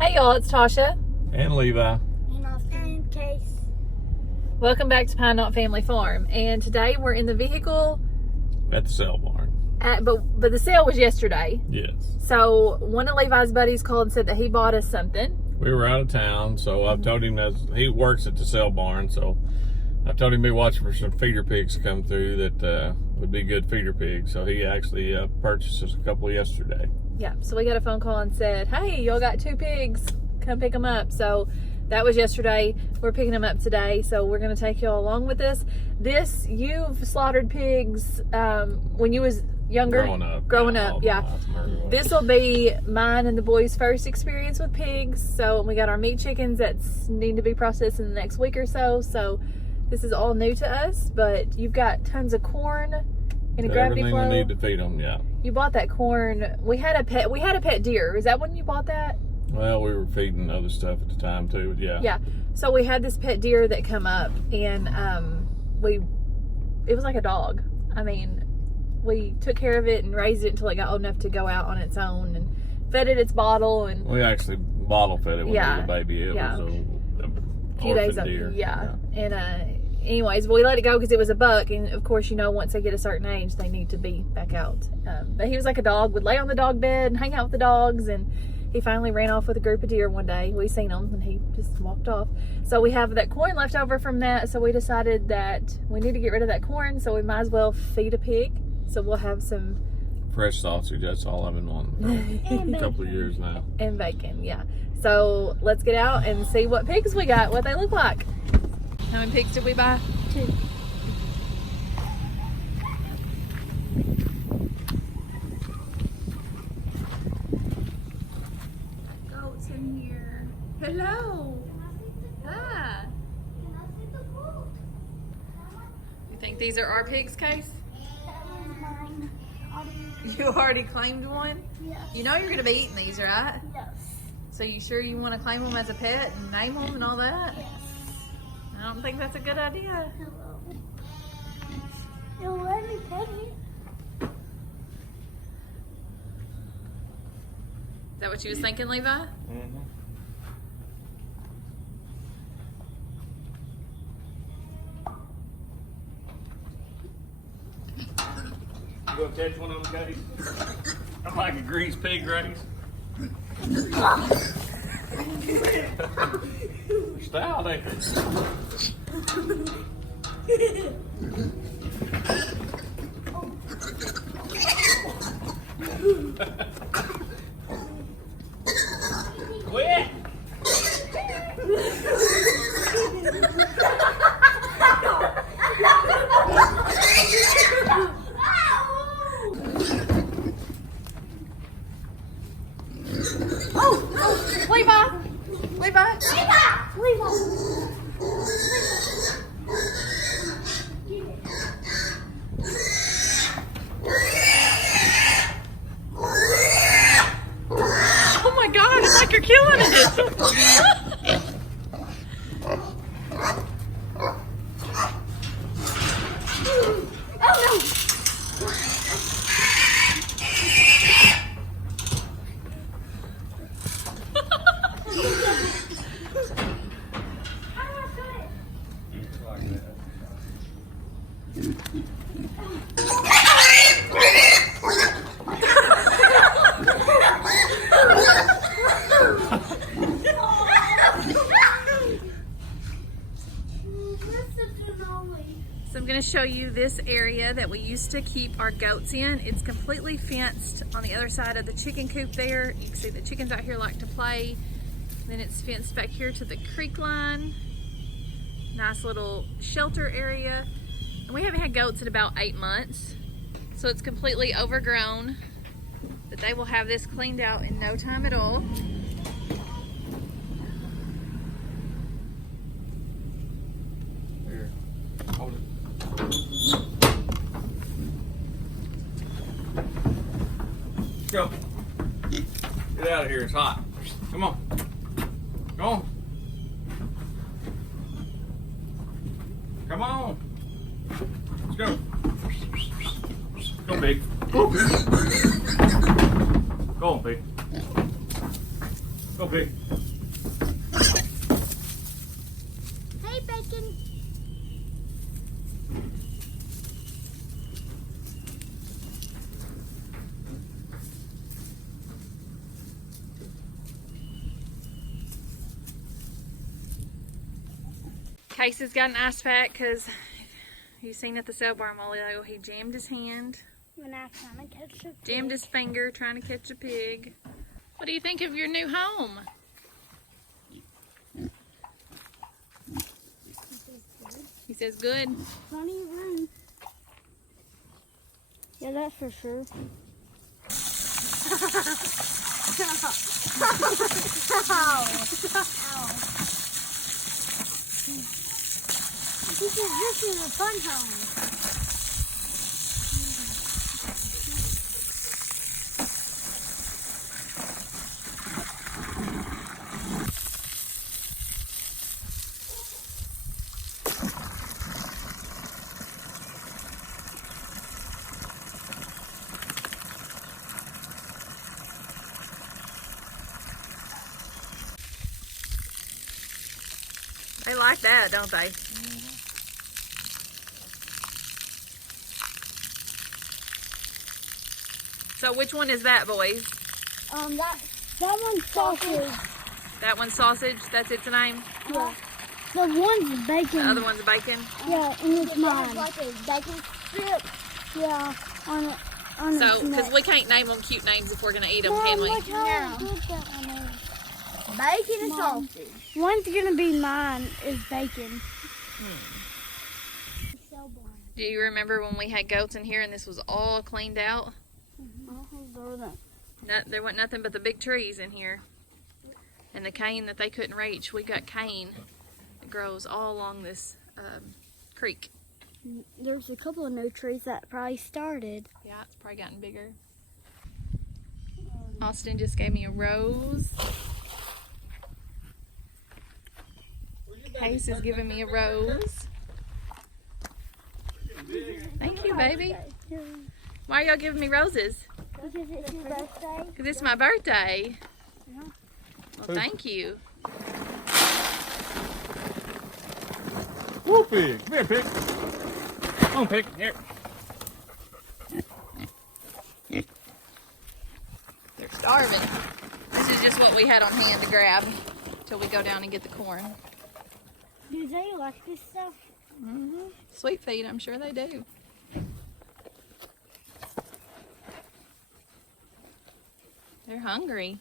Hey y'all, it's Tasha. And Levi. And Case. Welcome back to Pine Knot Family Farm. And today we're in the vehicle At the sale barn. but the sale was yesterday. Yes. So one of Levi's buddies called and said that he bought us something. We were out of town, so I've told him that he works at the sale barn, so I told him to be watching for some feeder pigs to come through that would be good feeder pigs. So he actually purchased us a couple yesterday. Yeah, so we got a phone call and said, hey, y'all got 2 pigs. Come pick them up. So that was yesterday. We're picking them up today. So we're going to take y'all along with us. You've slaughtered pigs when you was younger? Growing up, yeah. This will be mine and the boys' first experience with pigs. So we got our meat chickens that need to be processed in the next week or so. So this is all new to us, but you've got tons of corn and a gravity everything flow. we need to feed them, yeah. You bought that corn. We had a pet deer. Is that when you bought that? Well, we were feeding other stuff at the time too, but yeah. Yeah. So we had this pet deer that come up, and it was like a dog. I mean, we took care of it and raised it until it got old enough to go out on its own, and fed it its bottle. And We actually bottle fed it when it was a baby. It was a few days deer. Yeah. And anyways, we let it go because it was a buck, and of course, once they get a certain age, they need to be back out. But he was like a dog, would lay on the dog bed and hang out with the dogs, and he finally ran off with a group of deer one day. We seen him, and he just walked off. So we have that corn left over from that, so we decided that we need to get rid of that corn, so we might as well feed a pig. So we'll have some fresh sausage. That's all I've been wanting for a couple of years now. And bacon, yeah. So let's get out and see what pigs we got, what they look like. How many pigs did we buy? 2. Goats in here. Hello. Hi. You think these are our pigs, Case? That one's mine. You already claimed one? Yes. You know you're going to be eating these, right? Yes. So you sure you want to claim them as a pet and name them and all that? Yes. I don't think that's a good idea. Hello. You'll let me pet you. Is that what you was thinking, Levi? Mm-hmm. You gonna catch one of them, Case? I'm like a grease pig race. Stay out there. Quit! Levi! Oh my God, it's like you're killing it! So I'm going to show you this area that we used to keep our goats in. It's completely fenced on the other side of the chicken coop there. You can see the chickens out here like to play. Then it's fenced back here to the creek line. Nice little shelter area. And we haven't had goats in about 8 months. So it's completely overgrown. But they will have this cleaned out in no time at all. Here, hold it. Go. Get out of here, it's hot. Come on. Come on. Come on. Let's go. Go, pig. Go on, pig. Go pig. Hey, Bacon. Casey's got an ice pack because you seen at the sale barn a while ago, he jammed his hand, When I trying to catch a jammed his finger trying to catch a pig. What do you think of your new home? He says good. Plenty of room. Yeah, that's for sure. This is a fun home. They like that, don't they? So which one is that, boys? That one's sausage. That one's sausage, that's its name? Yeah. The one's bacon. The other one's bacon? Yeah, and it's mine. Like a bacon strip. Yeah, on it. So, because we can't name them cute names if we're going to eat them, can we? Yeah. Bacon and sausage. One's gonna be mine is bacon. Do you remember when we had goats in here and this was all cleaned out? There wasn't nothing but the big trees in here. And the cane that they couldn't reach. We got cane that grows all along this creek. There's a couple of new trees that probably started. Yeah, it's probably gotten bigger. Austin just gave me a rose. Case is giving me a rose. Thank you, baby. Why are y'all giving me roses? Because it's your birthday. Because it's my birthday. Yeah. Well, thank you. Woo, pig. Come here, pig. Come on, pig. Here. They're starving. This is just what we had on hand to grab till we go down and get the corn. Do they like this stuff? Sweet feed, I'm sure they do. They're hungry.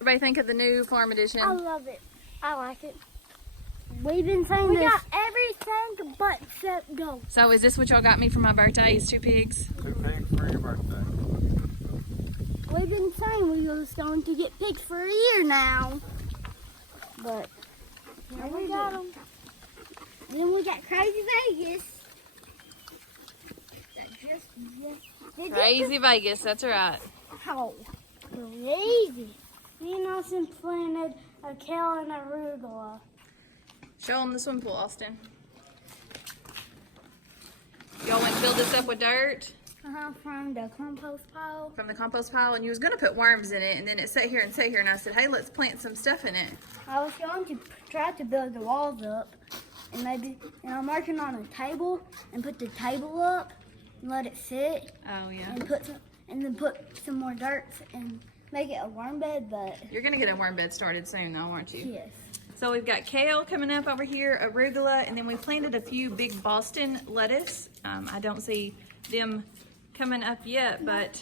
Everybody think of the new farm edition? I love it. I like it. We've been saying we got everything but except goat. So is this what y'all got me for my birthday? Is 2 pigs? 2 pigs for your birthday. We've been saying we were going to get pigs for a year now. But now we got them. Then we got Crazy Vegas. Crazy Vegas, that's right. Oh, crazy. Me and Austin planted a kale and arugula. Show them the swim pool, Austin. Y'all went and filled this up with dirt From the compost pile. from the compost pile, and you was going to put worms in it, and then it sat here, and I said, hey, let's plant some stuff in it. I was going to try to build the walls up, and I'm working on a table, and put the table up, and let it sit, Oh, yeah. and then put some more dirt, and make it a worm bed, but You're going to get a worm bed started soon, though, aren't you? yes. So we've got kale coming up over here, arugula, and then we planted a few big Boston lettuce. I don't see them coming up yet, but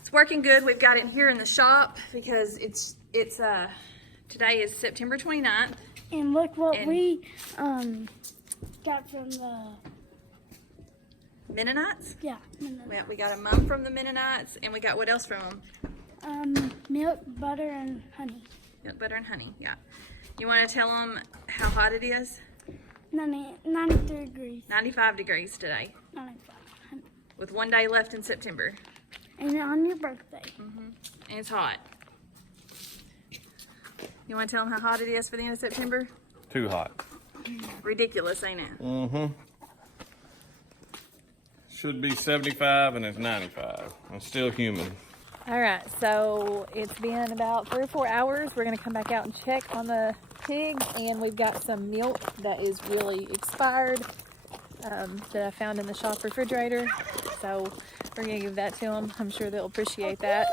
it's working good. We've got it here in the shop because it's today is September 29th. And look what And- we got from the Mennonites. We got a mum from the Mennonites, and we got what else from them? Milk, butter, and honey. Milk, butter, and honey. Yeah. You want to tell them how hot it is? 93 degrees. 95 degrees today, 95. with 1 day left in September, And on your birthday. and it's hot. You want to tell them how hot it is for the end of September? Too hot. Ridiculous, ain't it? Mm-hmm. Should be 75 and it's 95. It's still humid. All right, so it's been about 3 or 4 hours. We're gonna come back out and check on the pigs, and we've got some milk that is really expired that I found in the shop refrigerator. So we're gonna give that to them. I'm sure they'll appreciate that.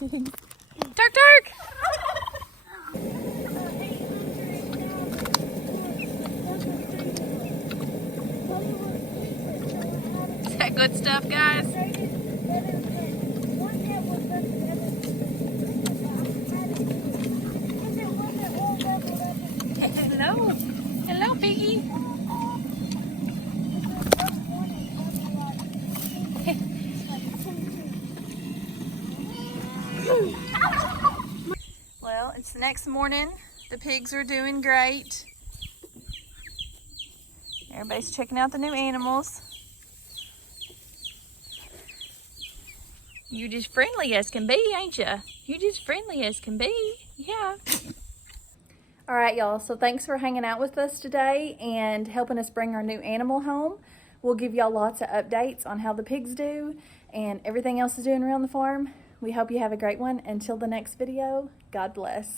Turk, Turk! Is that good stuff, guys? Hello. Hello, piggy. Well, it's the next morning. The pigs are doing great. Everybody's checking out the new animals. You just friendly as can be, ain't ya? You just friendly as can be, yeah. All right, y'all, so thanks for hanging out with us today and helping us bring our new animal home. We'll give y'all lots of updates on how the pigs do and everything else is doing around the farm. We hope you have a great one. Until the next video, God bless.